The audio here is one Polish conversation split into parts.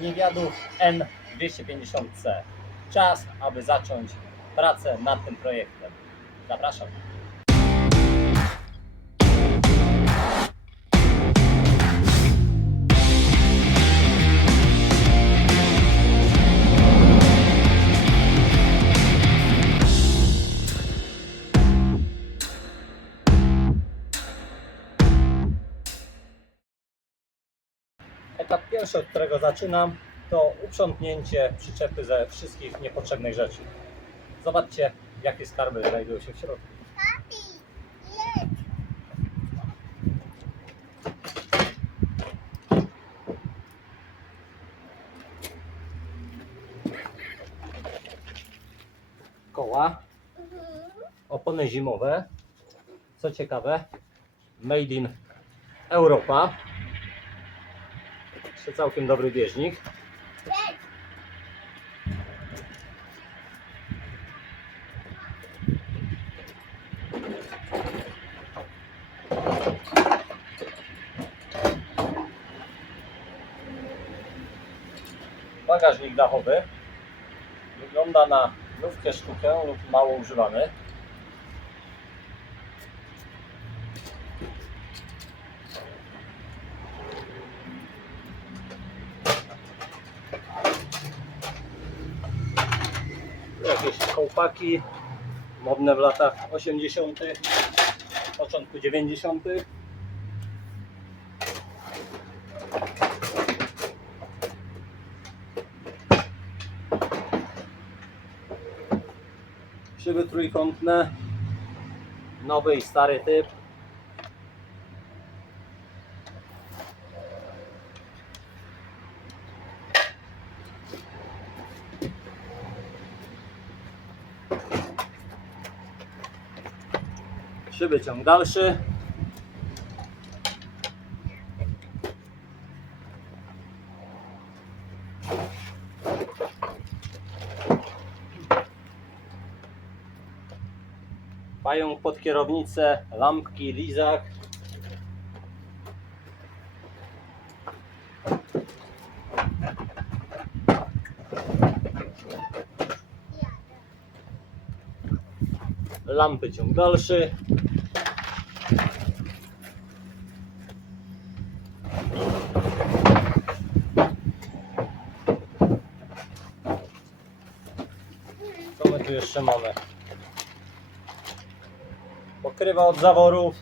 niewiadu N250C. Czas, aby zacząć pracę nad tym projektem. Zapraszam. Etap pierwszy, od którego zaczynam, to uprzątnięcie przyczepy ze wszystkich niepotrzebnych rzeczy. Zobaczcie, jakie skarby znajdują się w środku. Koła, opony zimowe, co ciekawe, made in Europa. Jeszcze całkiem dobry bieżnik. Bagażnik dachowy. Wygląda na nówkę sztukę lub mało używany. Kołpaki modne w latach 80., początku 90. Szyby trójkątne, nowy i stary typ. Szyby ciąg dalszy. Pająk pod kierownicę, lampki, lizak. Lampy ciąg dalszy. Jeszcze mamy? Pokrywa od zaworów.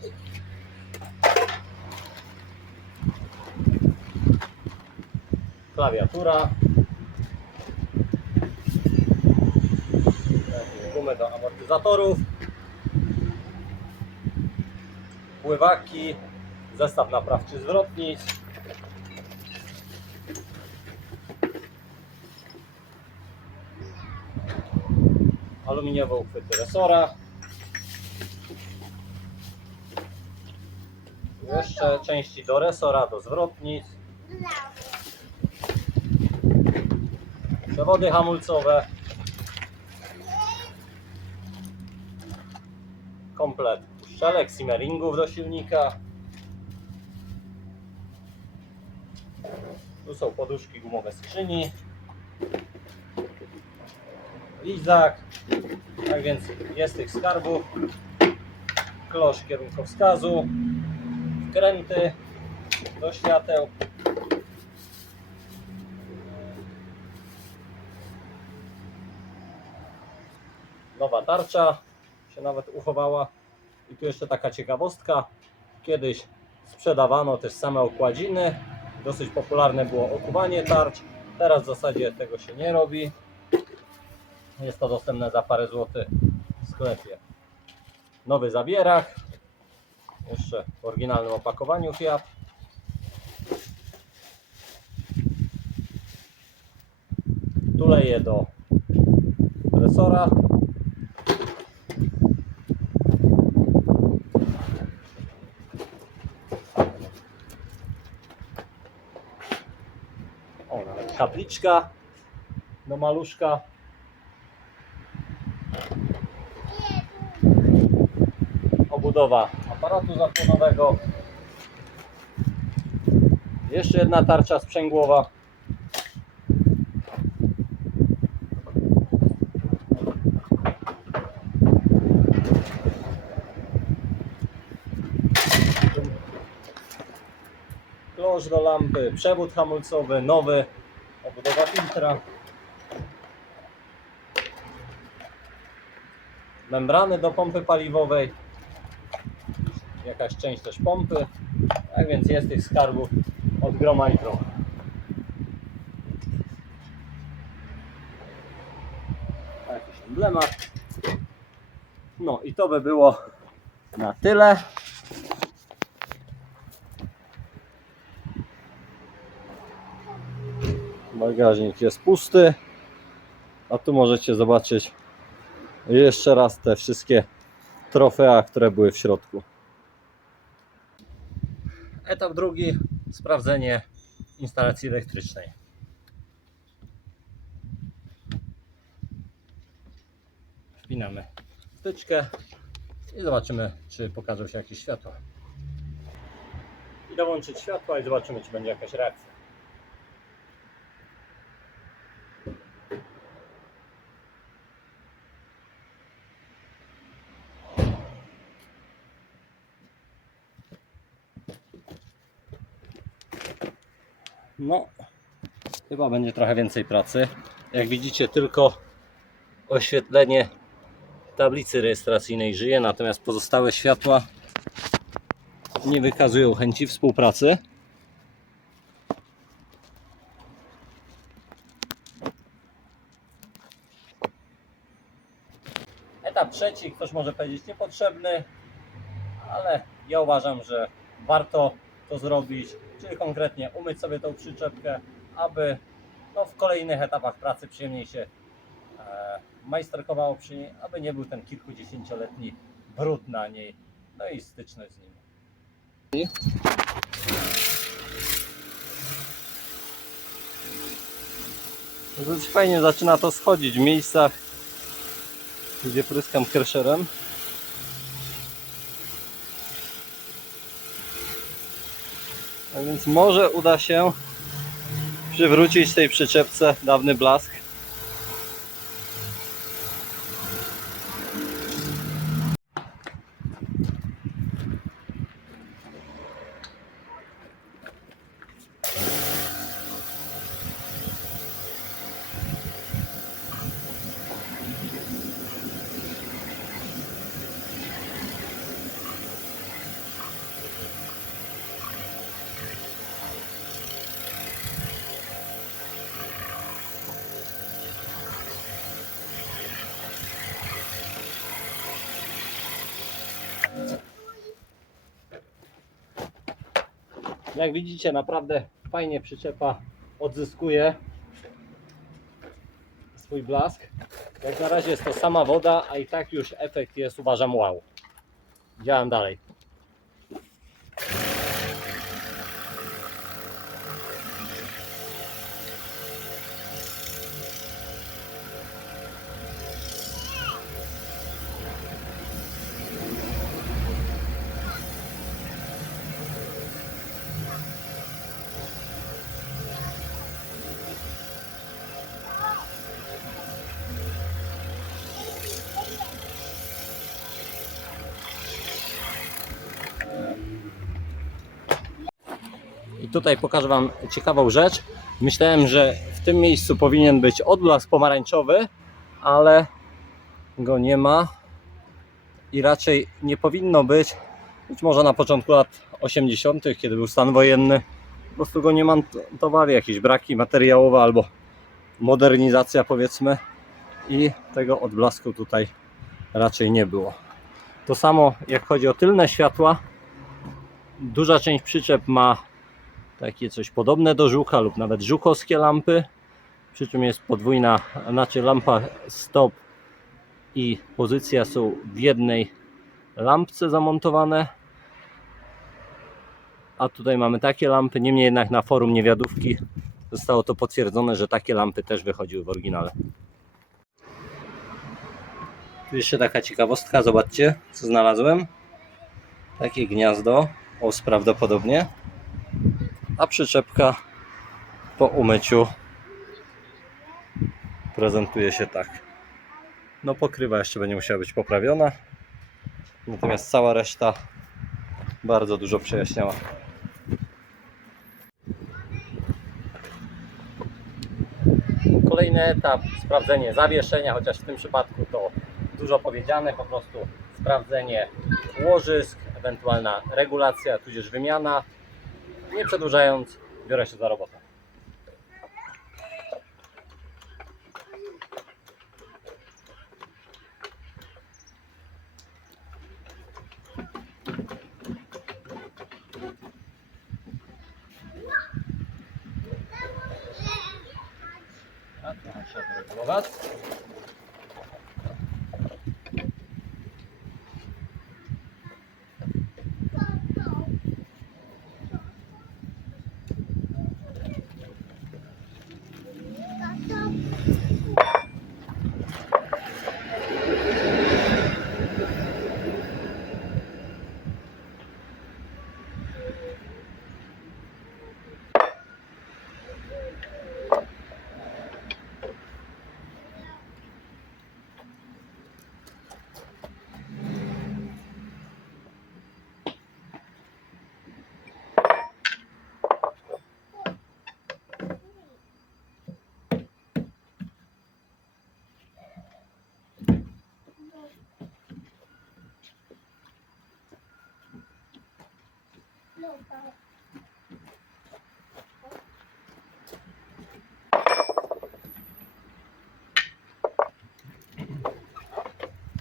Klawiatura. Gumy do amortyzatorów. Pływaki. Zestaw naprawczy zwrotnic. Aluminiowe uchwyty resora. Jeszcze części do resora, do zwrotnic. Przewody hamulcowe. Komplet uszczelek, simmeringów do silnika. Tu są poduszki gumowe skrzyni. Lizak. Tak więc jest tych skarbów. Klosz kierunkowskazu kręty do świateł. Nowa tarcza się nawet uchowała. I tu jeszcze taka ciekawostka. Kiedyś sprzedawano też same okładziny. Dosyć popularne było okuwanie tarcz. Teraz w zasadzie tego się nie robi. Jest to dostępne za parę złotych w sklepie. Nowy zabierak. Jeszcze w oryginalnym opakowaniu Fiat. Tuleje do resora. O, kapliczka do maluszka. budowa aparatu zapłonowego. Jeszcze jedna tarcza sprzęgłowa. Klosz do lampy, przewód hamulcowy, nowy, obudowa filtra. Membrany do pompy paliwowej jakaś część też pompy, tak więc jest tych skarbów od groma i trochę. Jakiś emblemat. No i to by było na tyle. Bagażnik jest pusty. A tu możecie zobaczyć jeszcze raz te wszystkie trofea, które były w środku. Etap drugi sprawdzenie instalacji elektrycznej. Wpinamy wtyczkę i zobaczymy, czy pokażą się jakieś światła. I dołączyć światła i zobaczymy, czy będzie jakaś reakcja. No, chyba będzie trochę więcej pracy. Jak widzicie, tylko oświetlenie tablicy rejestracyjnej żyje, natomiast pozostałe światła nie wykazują chęci współpracy. Etap trzeci, ktoś może powiedzieć niepotrzebny, ale ja uważam, że warto to zrobić, czyli konkretnie umyć sobie tą przyczepkę, aby no, w kolejnych etapach pracy przyjemniej się e, majsterkowało przy niej, aby nie był ten kilkudziesięcioletni brud na niej, no i styczność z nim. Fajnie zaczyna to schodzić w miejscach, gdzie pryskam kerszerem. A więc może uda się przywrócić tej przyczepce dawny blask. Jak widzicie, naprawdę fajnie przyczepa odzyskuje swój blask. Jak na razie jest to sama woda, a i tak już efekt jest uważam wow. Działam dalej. Tutaj pokażę Wam ciekawą rzecz. Myślałem, że w tym miejscu powinien być odblask pomarańczowy, ale go nie ma i raczej nie powinno być. Być może na początku lat 80., kiedy był stan wojenny, po prostu go nie montowali, jakieś braki materiałowe albo modernizacja powiedzmy i tego odblasku tutaj raczej nie było. To samo jak chodzi o tylne światła. Duża część przyczep ma takie coś podobne do żuka lub nawet żukowskie lampy. Przy czym jest podwójna, znaczy lampa stop i pozycja są w jednej lampce zamontowane. A tutaj mamy takie lampy, niemniej jednak na forum niewiadówki zostało to potwierdzone, że takie lampy też wychodziły w oryginale. Tu jeszcze taka ciekawostka, zobaczcie co znalazłem. Takie gniazdo, os prawdopodobnie a przyczepka po umyciu prezentuje się tak. No pokrywa jeszcze będzie musiała być poprawiona, natomiast cała reszta bardzo dużo przejaśniała. Kolejny etap, sprawdzenie zawieszenia, chociaż w tym przypadku to dużo powiedziane, po prostu sprawdzenie łożysk, ewentualna regulacja, tudzież wymiana nie przedłużając, biorę się za robotę. Tak, trochę trzeba regulować.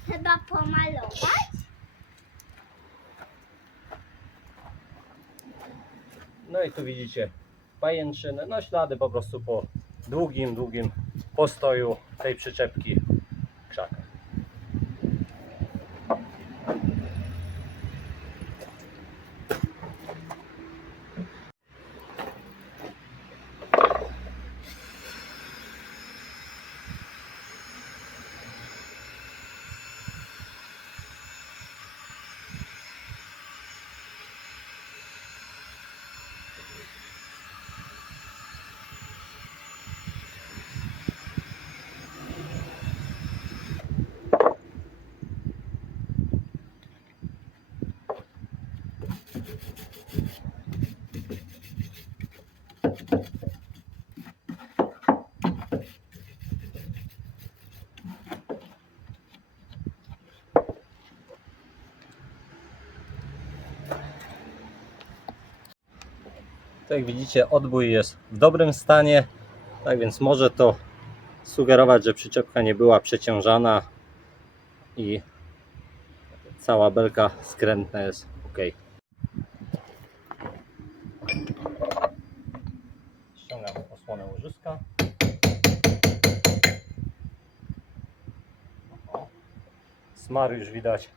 Trzeba pomalować? No i tu widzicie pajęczyny, no ślady po prostu po długim, długim postoju tej przyczepki w krzakach. Tak jak widzicie, odbój jest w dobrym stanie, tak więc może to sugerować, że przyczepka nie była przeciążana i cała belka skrętna jest Smar już widać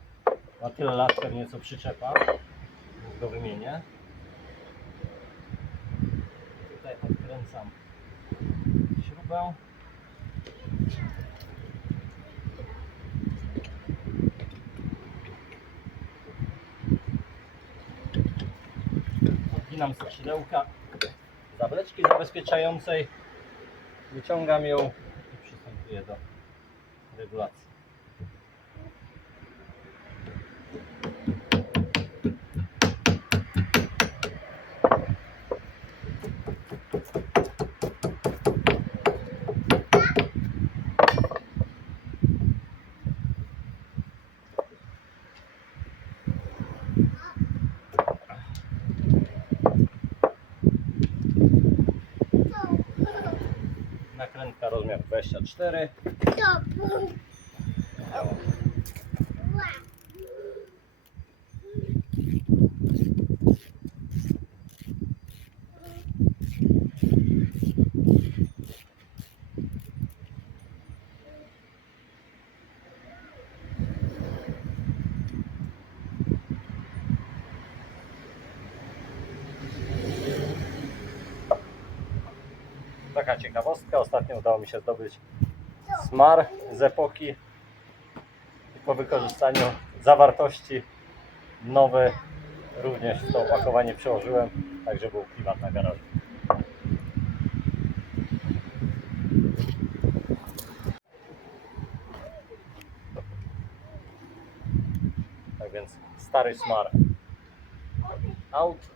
ma tyle lat pewnie co przyczepa. Go wymienię. Tutaj odkręcam śrubę. Odginam skrzydełka zawleczki zabezpieczającej. Wyciągam ją i przystępuję do regulacji. 24. To Taka ciekawostka. Ostatnio udało mi się zdobyć smar z epoki. I po wykorzystaniu zawartości nowy również w to opakowanie przełożyłem, tak żeby był klimat na garażu. Tak więc stary smar out.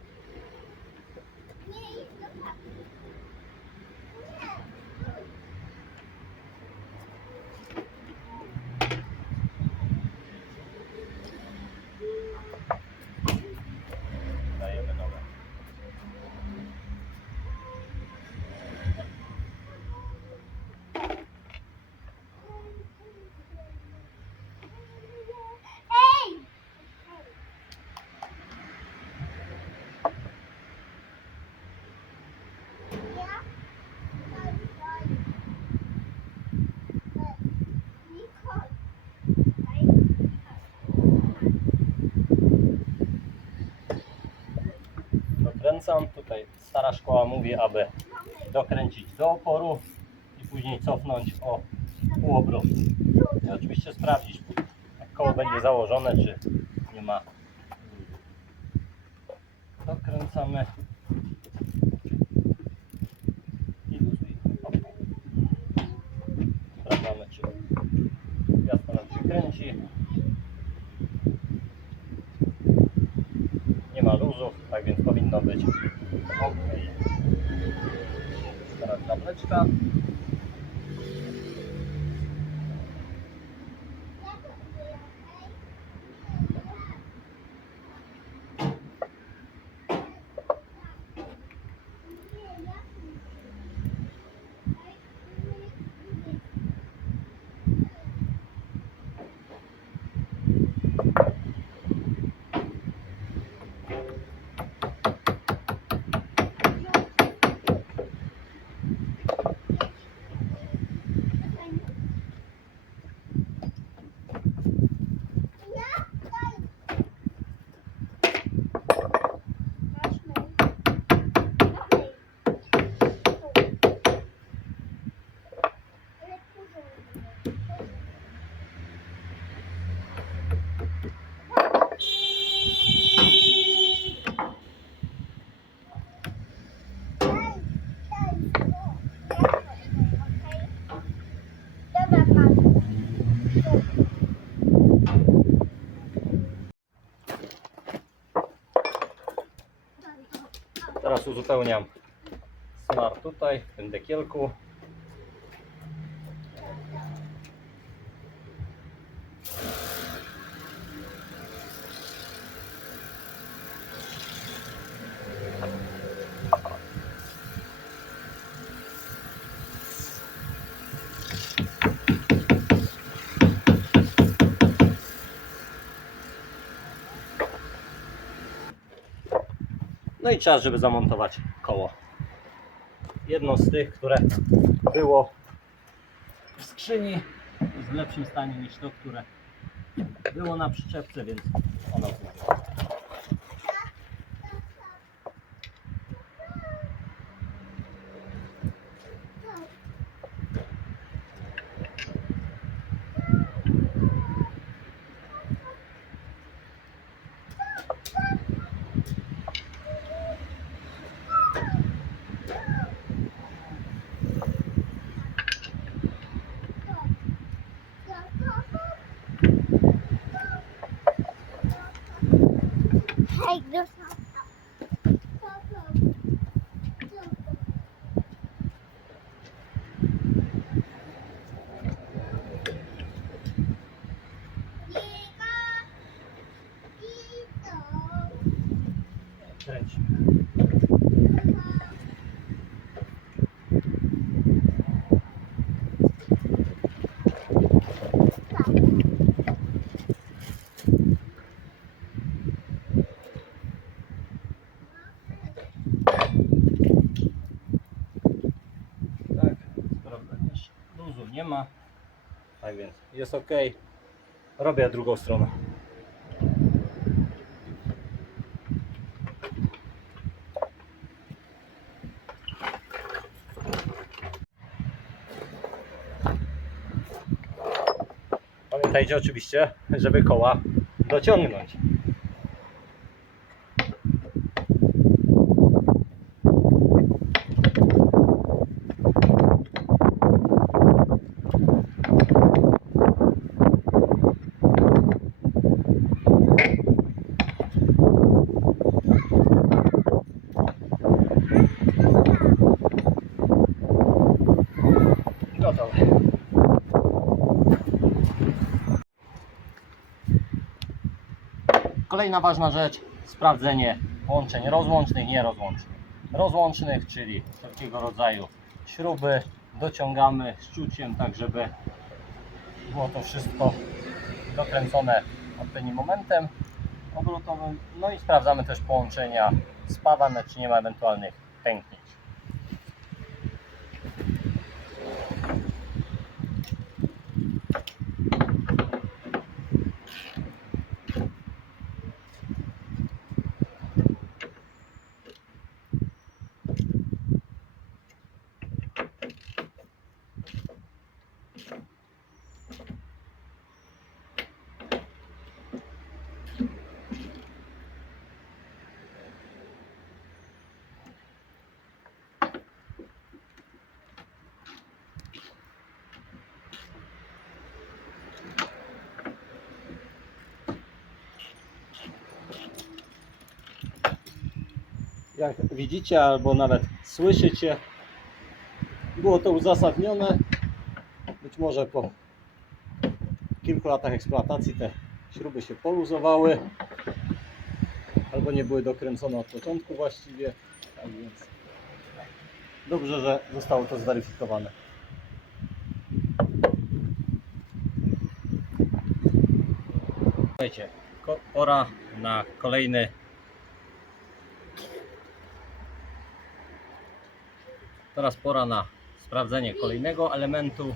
dokręcam. Tutaj stara szkoła mówi, aby dokręcić do oporu i później cofnąć o pół obrotu. I oczywiście sprawdzić, jak koło będzie założone, czy nie ma. Dokręcamy i luzujemy. Sprawdzamy, czy gwiazdka nam się kręci. Nie ma luzów, tak więc powinno być ok. Teraz uzupełniam snar tutaj, w tym dekielku. No i czas, żeby zamontować koło. Jedno z tych, które było w skrzyni, jest w lepszym stanie niż to, które było na przyczepce, więc ono funkcjonuje. Hej, do Kręć. Tak, sprawdzam jeszcze. Luzu nie ma. Tak więc jest ok. Robię drugą stronę. Pamiętajcie oczywiście, żeby koła dociągnąć. Kolejna ważna rzecz, sprawdzenie połączeń rozłącznych, nierozłącznych. Rozłącznych, czyli wszelkiego rodzaju śruby, dociągamy szczuciem, tak żeby było to wszystko dokręcone odpowiednim momentem obrotowym. No i sprawdzamy też połączenia spawane, czy nie ma ewentualnych pęknięć. Jak widzicie albo nawet słyszycie, było to uzasadnione. Być może po kilku latach eksploatacji te śruby się poluzowały albo nie były dokręcone od początku właściwie. Tak więc dobrze, że zostało to zweryfikowane. Słuchajcie, pora na kolejny Teraz pora na sprawdzenie kolejnego elementu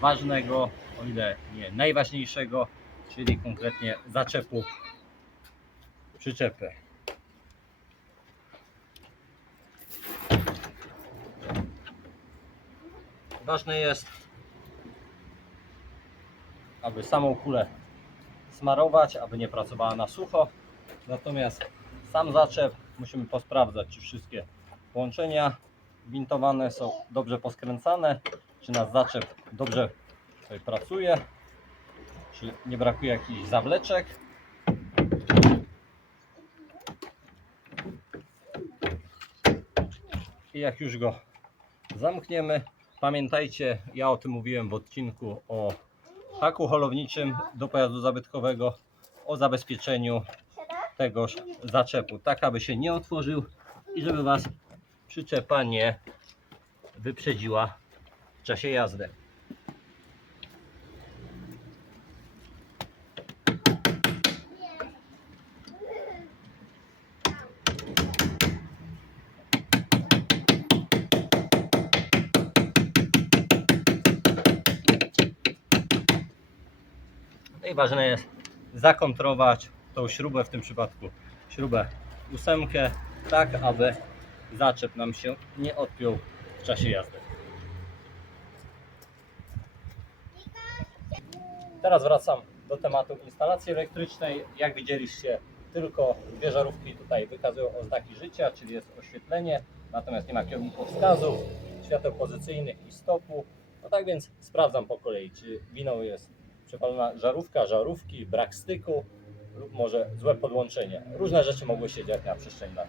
ważnego, o ile nie najważniejszego, czyli konkretnie zaczepu przyczepy. Ważne jest, aby samą kulę smarować, aby nie pracowała na sucho. Natomiast sam zaczep musimy posprawdzać, czy wszystkie połączenia wintowane są dobrze poskręcane, czy nasz zaczep dobrze tutaj pracuje, czy nie brakuje jakichś zawleczek. I jak już go zamkniemy, pamiętajcie, ja o tym mówiłem w odcinku o haku holowniczym do pojazdu zabytkowego, o zabezpieczeniu tegoż zaczepu, tak aby się nie otworzył i żeby Was przyczepa nie wyprzedziła w czasie jazdy. I ważne jest zakontrować tą śrubę, w tym przypadku śrubę ósemkę, tak aby zaczep nam się nie odpiął w czasie jazdy. Teraz wracam do tematu instalacji elektrycznej. Jak widzieliście, tylko dwie żarówki tutaj wykazują oznaki życia, czyli jest oświetlenie, natomiast nie ma kierunkowskazów, świateł pozycyjnych i stopu. No tak więc sprawdzam po kolei, czy winą jest przepalona żarówka, żarówki, brak styku lub może złe podłączenie. Różne rzeczy mogły się dziać na przestrzeni lat.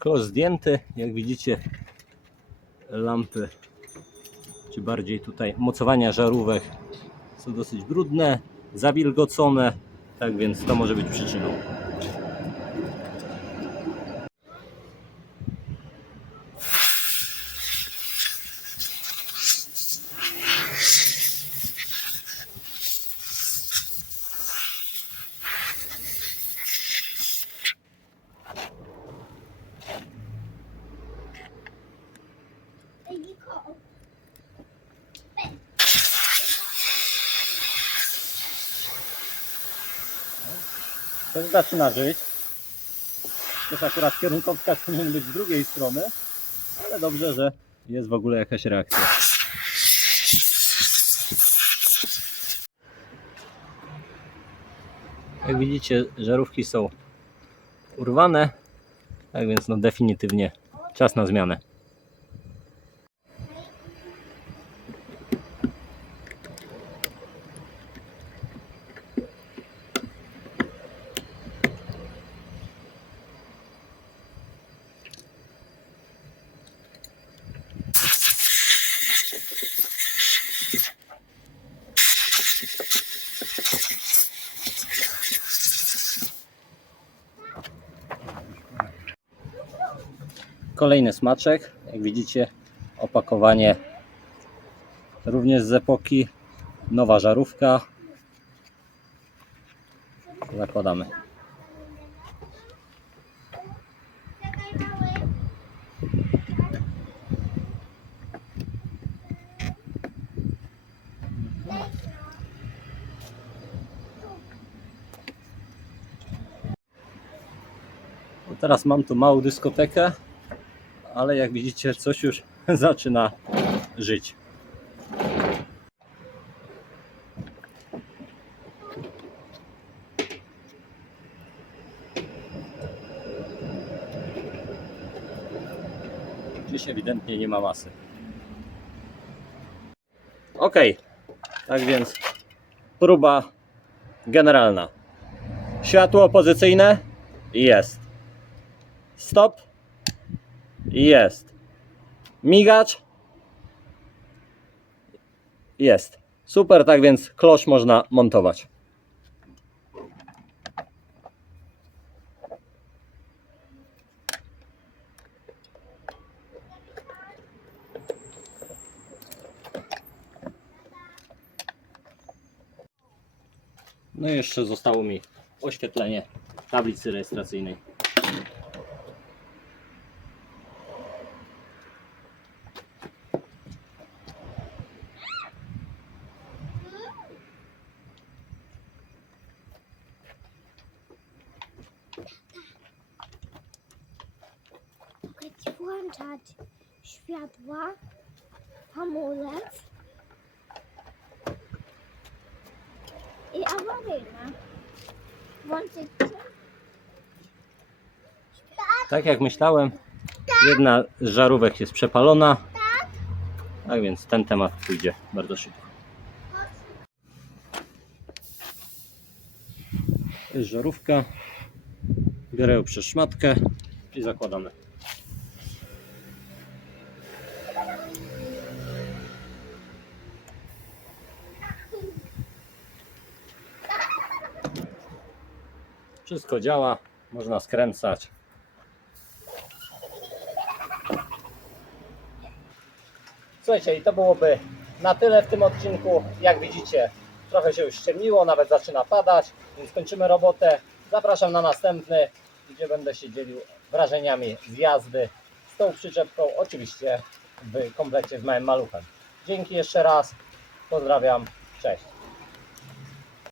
Klos zdjęty, jak widzicie lampy, czy bardziej tutaj mocowania żarówek są dosyć brudne, zawilgocone, tak więc to może być przyczyną. Zaczyna żyć. Też akurat kierunkowskaz powinien być z drugiej strony, ale dobrze, że jest w ogóle jakaś reakcja. Jak widzicie, żarówki są urwane, tak więc no definitywnie czas na zmianę. Kolejny smaczek, jak widzicie opakowanie również z epoki, nowa żarówka. Zakładamy. Teraz mam tu małą dyskotekę, ale jak widzicie, coś już zaczyna żyć. Dziś ewidentnie nie ma masy. Ok, tak więc próba generalna. Światło pozycyjne jest. Stop jest. Migacz jest. Super, tak więc klosz można montować. No i jeszcze zostało mi oświetlenie tablicy rejestracyjnej. Tak jak myślałem, jedna z żarówek jest przepalona. Tak więc ten temat pójdzie bardzo szybko. Jest żarówka. Biorę ją przez szmatkę i zakładamy. Wszystko działa, można skręcać. Słuchajcie, i to byłoby na tyle w tym odcinku. Jak widzicie, trochę się już ściemniło, nawet zaczyna padać, więc kończymy robotę. Zapraszam na następny, gdzie będę się dzielił wrażeniami z jazdy z tą przyczepką, oczywiście w komplecie z małym maluchem. Dzięki jeszcze raz, pozdrawiam, cześć.